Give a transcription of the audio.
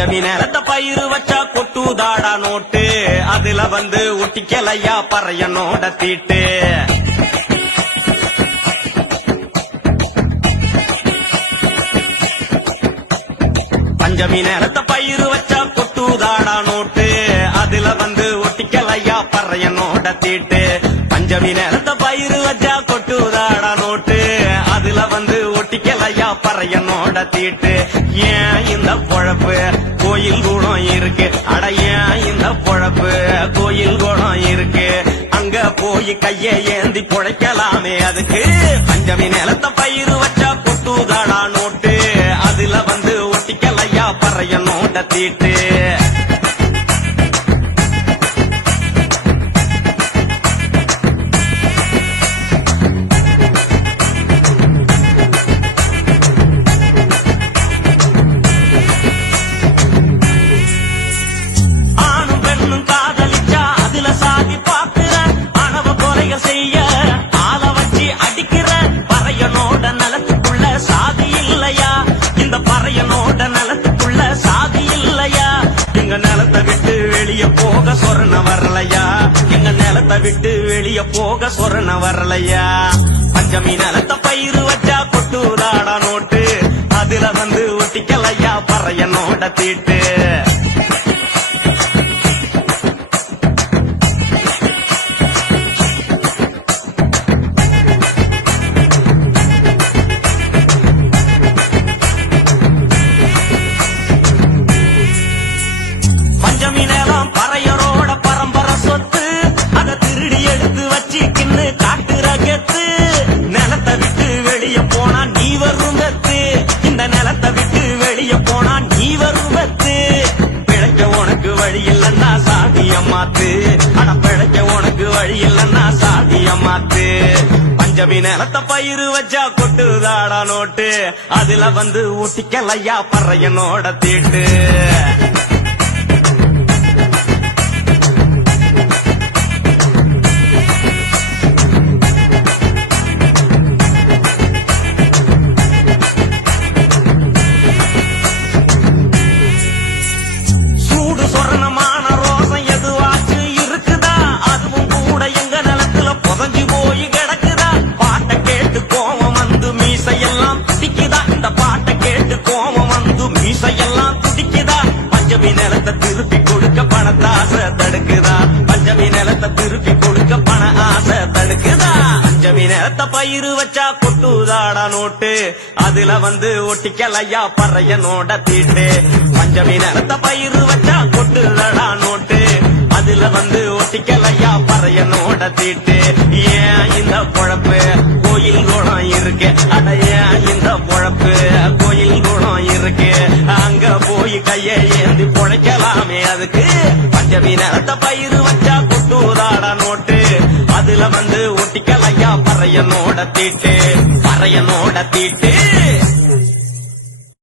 பஞ்சமி நேரத்த பயிறு வச்சா கொட்டுதாடா நோட்டு. அதுல வந்து ஒட்டிக்கலையா பறையனோட தீட்டு. பஞ்சமி நேரத்த பயிறு வச்சா கொட்டுதாடா நோட்டு. அதுல வந்து ஒட்டிக்கலையா பறையனோட தீட்டு. பஞ்சமி நேரத்த பயிறு வச்சா கொட்டுதாடா நோட்டு. அதுல வந்து ஒட்டிக்கலையா பறையனோட தீட்டு. ஏன் இந்த பொழப்பு இருக்கு. அடைய இந்த பொழப்பு? கோயில் குணம் இருக்கு. அங்க போய் கைய ஏந்தி பொழைக்கலாமே அதுக்கு. பஞ்சமி நிலத்த பயிறு வச்சா கொட்டுதாடா நோட்டு. அதுல வந்து ஒட்டிக்கலையா பறையனோட தீட்டு. வெளிய போக சொரண வரலையா? எங்க நிலத்தை விட்டு வெளிய போக சொரண வரலையா? பஞ்சமி நிலத்தை பயிறு வச்சா கொட்டுதாடா நோட்டு. அதுல வந்து ஒட்டிக்கலையா பறையனோட தீட்டு. இல்லன்னா சாதிய மாத்து. அட பிழைக்க உனக்கு வழி இல்லன்னா சாதிய மாத்து. பஞ்சமி நிலத்த பயிறு வச்சா கொட்டுதாடா நோட்டு. அதுல வந்து ஊட்டிக்கலையா பறையனோட தீட்டு. பஞ்சமி பயிறு வச்சா கொட்டுதாடா நோட்டு. அதுல வந்து ஒட்டிக்கலையா பறையனோட தீட்டு. பஞ்சமி நிறத்த பயிறு வச்சா கொட்டுதாடா நோட்டு. அதுல வந்து ஒட்டிக்கலையா பறையனோட தீட்டு. ஏன் இந்த பொழப்பு? கோயில் குணம் இருக்கு. அட ஏன் இந்த பொழப்பு? கோயில் குணம் இருக்கு. அங்க போய் கையை ஏந்தி பொழைக்கலாமே அதுக்கு. பஞ்சமி நிறத்த பயிறு வச்சா அதுல வந்து ஒட்டிக்கலையா? பறையனோட தீட்டு பறையனோட தீட்டு.